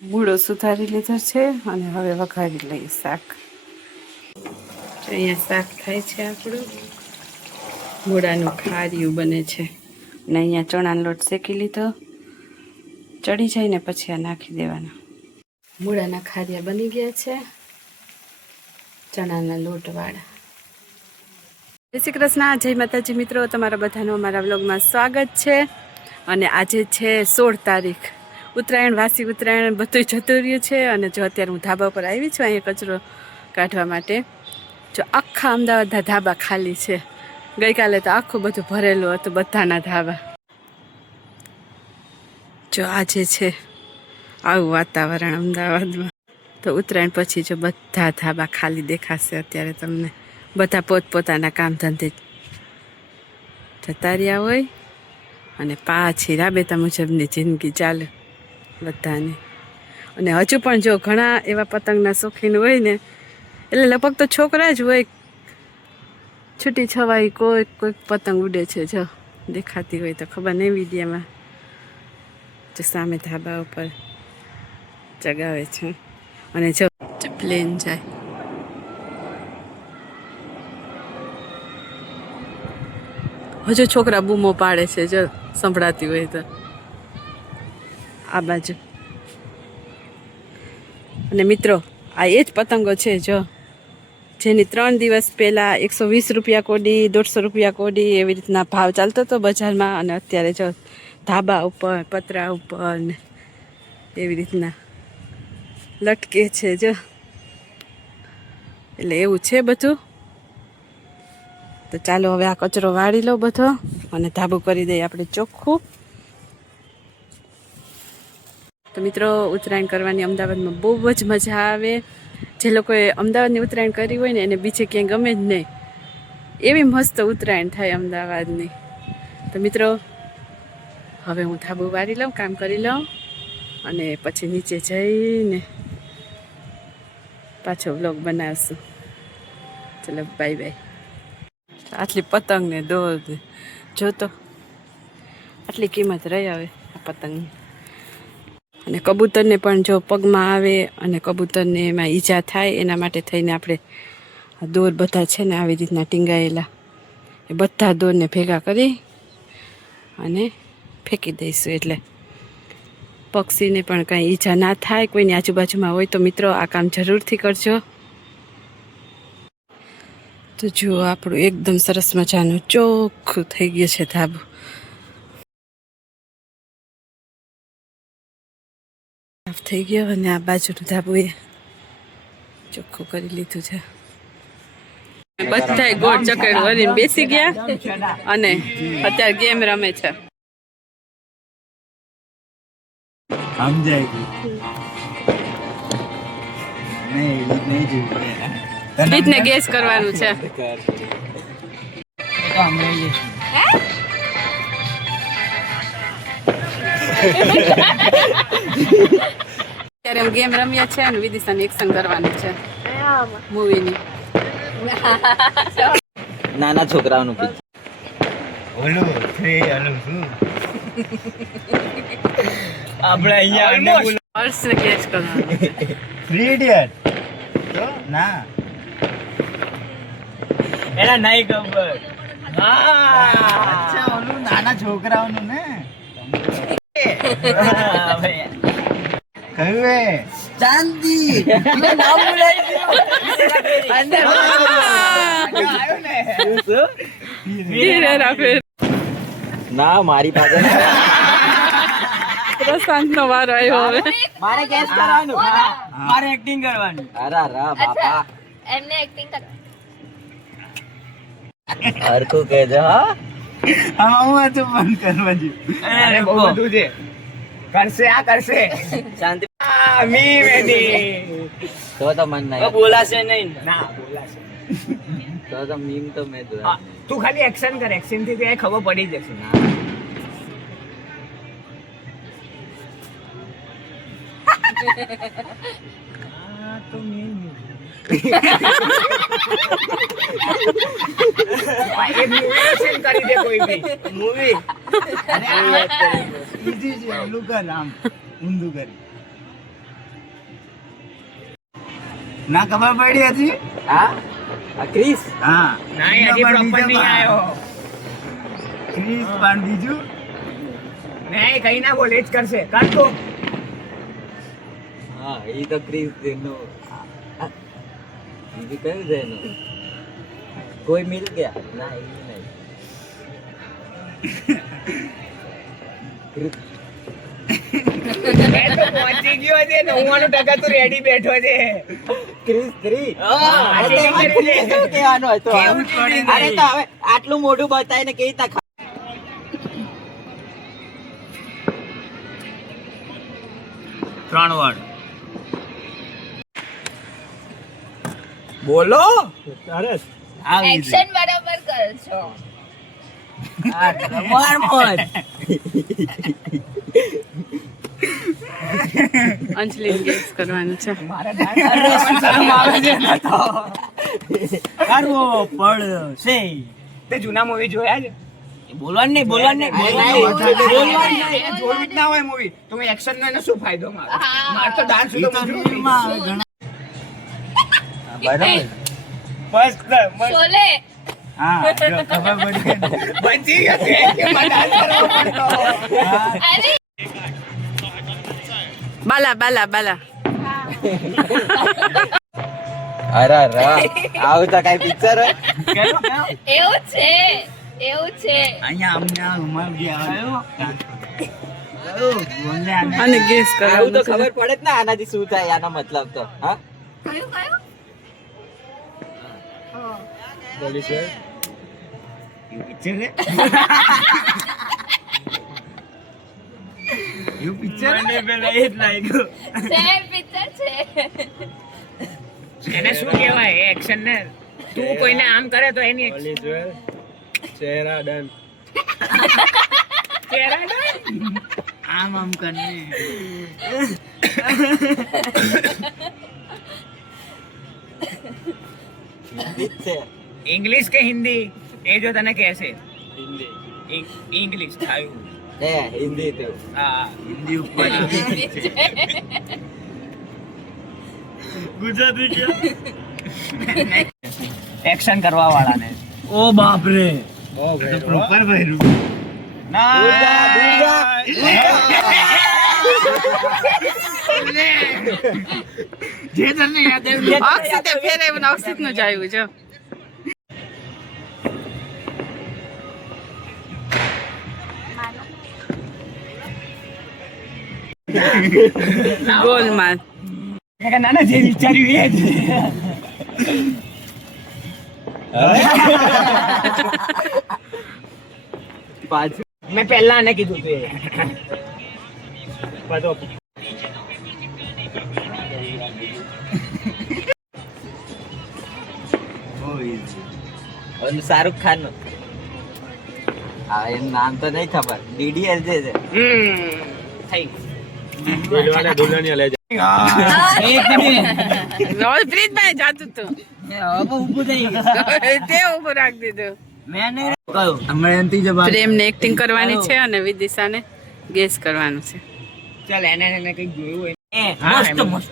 મૂળો સુધારી લીધો છે અને હવે વઘારી લઈએ શાક. અહીંયા શાક થાય છે આપણું. મૂળાનું ખાર્યું બને છે અને અહીંયા ચણાનો લોટ શેકી લીધો. ચડી જાય ને પછી આ નાખી દેવાના. મૂળાના ખાર્યા બની ગયા છે ચણાના લોટવાળા. જય શ્રી કૃષ્ણ, જય માતાજી મિત્રો, તમારા બધાનું અમારા વ્લોગમાં સ્વાગત છે. અને આજે છે 16 તારીખ, ઉત્તરાયણ, વાસી ઉત્તરાયણ બધું જતું રહ્યું છે. અને જો અત્યારે હું ધાબા પર આવી છું અહીંયા કચરો કાઢવા માટે. જો આખા અમદાવાદના ધાબા ખાલી છે. ગઈકાલે તો આખું બધું ભરેલું હતું બધાના ધાબા. જો આજે છે આવું વાતાવરણ અમદાવાદમાં. તો ઉત્તરાયણ પછી જો બધા ધાબા ખાલી દેખાશે અત્યારે તમને. બધા પોતપોતાના કામ ધંધે જતા રહ્યા હોય અને પાછી રાબેતા મુજબની જિંદગી ચાલે બધાની. અને હજુ પણ જો ઘણા એવા પતંગના શોખીન હોય ને, એટલે લગભગ તો છોકરા જ હોય. છૂટી છવાઈ કોઈક પતંગ ઉડે છે, જો દેખાતી હોય તો ખબર નહીં વિડીયામાં. જો સામે ધાબા ઉપર ચગાવે છે અને જો પ્લેન જાય. હજુ છોકરા બૂમો પાડે છે, જો સંભળાતી હોય તો આ બાજુ. અને મિત્રો આ એ જ પતંગો છે જો, જેની 3 દિવસ પહેલાં 120 રૂપિયા કોડી, 150 રૂપિયા કોડી એવી રીતના ભાવ ચાલતો હતો બજારમાં. અને અત્યારે જો ધાબા ઉપર, પતરા ઉપર ને એવી રીતના લટકે છે જો. એટલે એવું છે બધું. તો ચાલો હવે આ કચરો વાળી લો બધો અને ધાબું કરી દઈએ આપણે ચોખ્ખું. તો મિત્રો ઉત્તરાયણ કરવાની અમદાવાદમાં બહુ જ મજા આવે. જે લોકોએ અમદાવાદની ઉત્તરાયણ કરી હોય ને એને બીજે ક્યાંય ગમે જ નહીં. એવી મસ્ત ઉત્તરાયણ થાય અમદાવાદની. તો મિત્રો હવે હું ધાબું વાળી લઉં, કામ કરી લઉં અને પછી નીચે જઈને પાછો વ્લોગ બનાવશું. ચલો બાય બાય. આટલી પતંગ ને દોર જો તો આટલી કિંમત રહી આવે આ પતંગની. અને કબૂતરને પણ જો પગમાં આવે અને કબૂતરને એમાં ઈજા થાય એના માટે થઈને આપણે દોર બધા છે ને આવી રીતના ટીંગાયેલા, એ બધા દોરને ભેગા કરી અને ફેંકી દઈશું એટલે પક્ષીને પણ કાંઈ ઈજા ના થાય. કોઈની આજુબાજુમાં હોય તો મિત્રો આ કામ જરૂરથી કરજો. તો જુઓ આપણું એકદમ સરસ મજાનું ચોખ્ખું થઈ ગયું છે ધાબું. સાફ થઈ ગયો અને આ બાજુનું ધાબું એ ચોખ્ખું કરી લીધું છે. બધા ગોળ ચકેડ વળીને બેસી ગયા અને અત્યારે ગેમ રમે છે. રીતને ગેસ કરવાનું છે. અત્યારે અમે ગેમ રમ્યા છે અને વિદિશાને એક્શન કરવાનું છે મૂવીની. નાના છોકરાઓનું આપણે અહીંયા હર્ષને ગેસ કરવાનું. થ્રી ઇડિયટ ના એના નહીં ખબર. હા ઓલું નાના છોકરાઓનું ને કયું હે ચાંદી નામ બોલાઈ ના મારી પાસે પ્રશાંત નો વારો આવ્યો. હવે મારે ગેસ કરવાનું, મારે એક્ટિંગ કરવાનું. અરે રા બાપા એમને એક્ટિંગ કર. હરકુ કહેજો. હા હું તો બંધ કરવા જો. અરે બહુ બધું છે કરશે, આ કરશે શાંતિ. મી મેની તો મન નહીં બોલાશે નહીં. ના બોલાશે તો મીમ તો મેં જો. તું ખાલી એક્શન કર, એક્શન થી તે ખબર પડી જશે. ના તો મેં કરી દે કોઈ બી મૂવી. ઈઝી છે, ઓલું કર આમ ઊંધું કરી. ના ખબર પડી હતી હા આ ક્રિસ હા નહીં હજી પ્રોપર નહીં આવ્યો ક્રિસ પણ બીજું નહીં કઈ ના બોલે જ કરશે કર તો હા એ તો ક્રિસ નો બીજું કયું છે એનું કોઈ મિલ ગયા ના એ નહીં ક્રિસ એ તો પહોંચી ગયો છે 99% તો રેડી બેઠો છે ક્રિસ 3 કહેવાનો હતો અરે તો હવે આટલું મોઢું બતાવીને કેવી રીતના ત્રણ વર્ડ બોલો એક્શન બરાબર કરો છો અંજલિ ગેસ કરવાનું છે કરવો પડશે તે જૂના મૂવી જોયા છે બોલવાનું નહીં જોયું જ ના હોય મૂવી તો એક્શન નો એનો શું ફાયદો મારો તો ડાન્સ તો શોલે હા જો ખબર પડી બચી ગયો છે કે માં ડાન્સ કરવો પડતો અરે બાલા અરે આવું તો કઈ પિક્ચર હોય એવું છે અહીંયા અમને ઉમર ગયા અને ગેસ આવું તો કરવાનું ખબર પડે જ ને આનાથી શું થાય આનો મતલબ તો હા કયું મને પેલા એ જ લાગ્યું છે પિક્ચર છે એને શું કહેવાય એક્શન ને તું કોઈને આમ કરે તો એની ચહેરા ડન ચહેરા ને આમ કરને इंग्लिश के हिंदी ये जो तने कैसे હિન્દી इंग्लिश थाયું હિન્દી તો હા હિન્દી ઉપર ગુજરાતી કે एक्शन કરવા વાળાને ઓ બાપ રે બહુ ભાઈ પ્રોપર ભર્યું ના જે તને યાદ આવ્યું અક્ષિતે ફેરવ્યું ને અક્ષિત નું જ આવ્યું જો ગોલમાલ ના ના જે વિચાર્યું એ જ પાછું મેં પહેલા આને કીધું તું એ પાછો શાહરુખ ખાન નું હા એનું નામ તો નહીં ખબર DDLJ છે થઈ દિલવાલે દુલ્હનિયા લે પ્રીતભાઈ જાતું તું તે ઉભું રાખી દીધું મેં કહ્યું હમણાંથી જવાબ પ્રેમને એક્ટિંગ કરવાની છે અને વિદિશાને ગેસ કરવાનું છે ચાલ એને કઈ જોયું હોય મસ્ત મસ્ત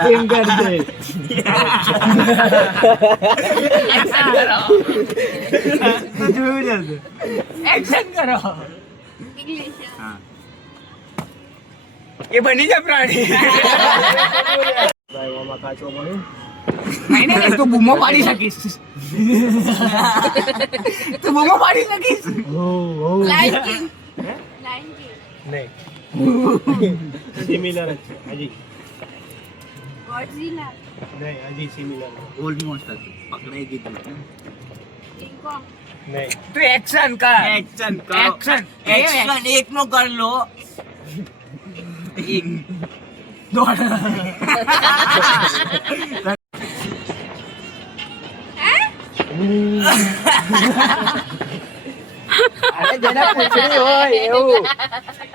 કેમ કરશે જોયું છે એક્શન કરો ઇંગ્લિશ એ બની જાય પ્રાણી ભાઈ ઓમાં કાચો મળ્યું નહીં નહીં તું બૂમો પાડી શકીશ તું બૂમો પાડી શકીશ લાયન કિંગ નહીં સિમિલર જ છે હજી ગોડઝિલા નહીં હજી સિમિલર ઓલમોસ્ટ હતું પકડાઈ ગયું કિંગ કોંગ નહીં તું એક્શન કર એક્શન એક્શન એક્શન એક નો કર લો એક અરે જેને પૂછડી હોય એવું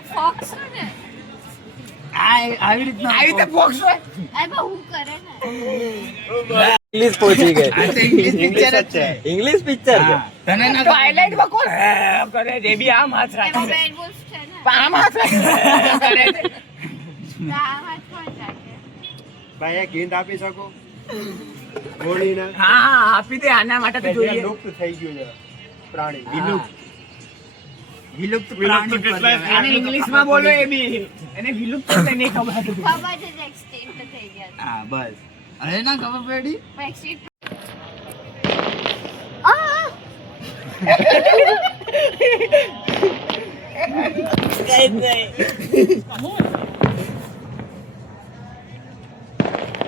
ફોક્સ ને આવી રીતના આવી રીતે બોક્સ હોય અરે બહુ કરે ને ઇંગ્લિશ પહોંચી ગઈ આ તો ઇંગ્લિશ પિક્ચર જ છે ઇંગ્લિશ પિક્ચર છે તને ના ટ્વાઇલાઇટ માં કોણ કરે જે બી આમ હાથ એમાં રાખે બેડ વોલ્ફ છે ને આમ હાથ રાખે કરે છે આમાં કોણ રાખે? ભાઈ એક હિન્ટ આપી શકો ઘોડીને હા હા આપી દે આના માટે તો જે જોઈએ લુપ્ત થઈ ગયું છે પ્રાણી હા. વિલુપ્ત વિલુપ્ત પ્રાણી પર. આને ઇંગ્લિશમાં બોલો એ બી એને વિલુપ્ત એટલે નહીં ખબર ખબર છે જ extinct થઈ ગયા છે. હા બસ અરે ના ખબર પડી Extinct.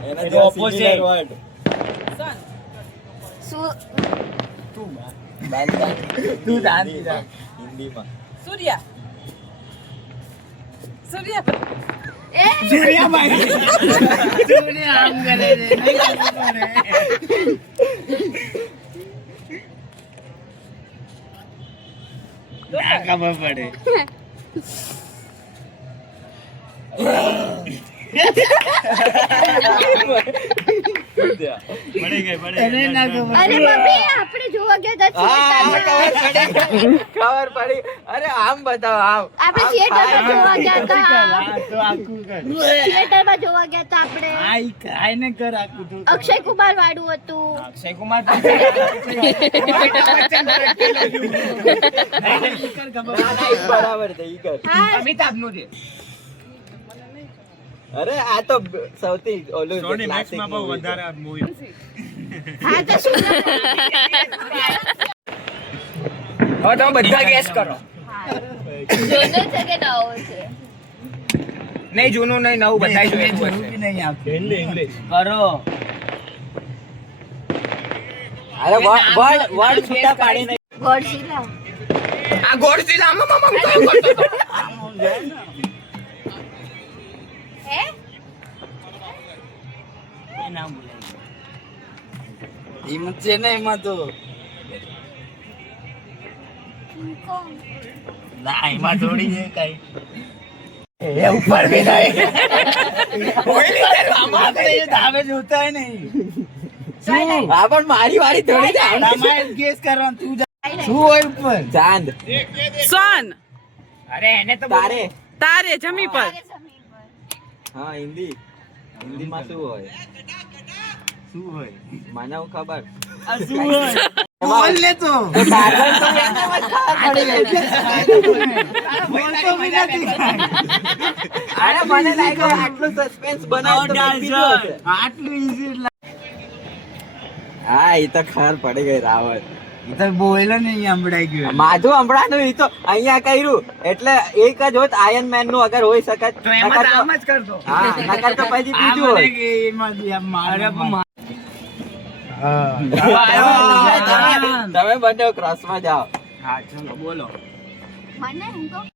એનો opposite word. શું? તું જાણતી જા. હિન્દીમાં સૂર્ય સૂર્ય એ સૂર્યાભાઈ સૂર્ય આમ કરે છે નહીં ખબર પડે ના ખબર પડે પડી ગઈ અરે ના ખબર અરે મમ્મી આપણે જોવા ગયા હતા ખબર પડી અરે આમ બતાવો આમ આપણે થિયેટરમાં જોવા ગયા હતા તો આખું કર થિયેટરમાં જોવા ગયા હતા આપણે આઈ ને કર આખું તો અક્ષય કુમાર વાળું હતું અક્ષય કુમાર તો બરાબર છે ઈ કર હા અમિતાભ નું છે અરે આ તો સૌથી ઓલું છે, સોની classic મેક્સમાં બહુ movie છે. વધારે મૂવી હા તો શું હવે તમે બધા ગેસ કરો જોનો છે કે નવો છે નહીં જૂનું નહીં નવું બધા જોઈએ નહીં હિન્દી ઇંગ્લિશ કરો અરે વર્ડ છૂટા પાડી નહીં ગોડઝિલા આ ગોડઝિલા આમ કયો કરતો હતો? હે એ નામ બોલાય હિંમત છે ને એમાં તો કોણ ના એમાં થોડી છે કઈ એ ઉપર भी नहीं ઓયલી તારું આમાં તો ये धावे जो होता है नहीं હા પણ મારી વાળી થોડી છે તમારે ગેસ કરવાનું તું શું હોય ઉપર ચાંદ સોન અરે એને તો તારે તારે જમી પર તારે જમીન પર હા હિન્દીમાં શું હોય શું હોય મને હું ખબર શું હોય બોલ લે તો તો ટાર્ઝન તો એને જ ખબર પડી ગઈ. બોલતો भी નથી અરે મને લાગ્યું આટલું સસ્પેન્સ બનાવ તો મેં કીધું હશે. આટલું ઈઝી હા એ તો ખબર પડી ગઈ રાવત એ તો બોલે નહીં સંભળાઈ ગયું માધુ હમણાંનું ઈ તો અહીંયા કર્યું એટલે એક જ હોત આયન મેન નું અગર હોઈ શકત તો એમાં તો આમ નકર જ કરતો તો- હા નકર તો પછી આ બીજું મને હોય કે એમાંથી આમ મારે તમે બંને ક્રોસ માં જાઓ હા ચલો બોલો મને હું કહું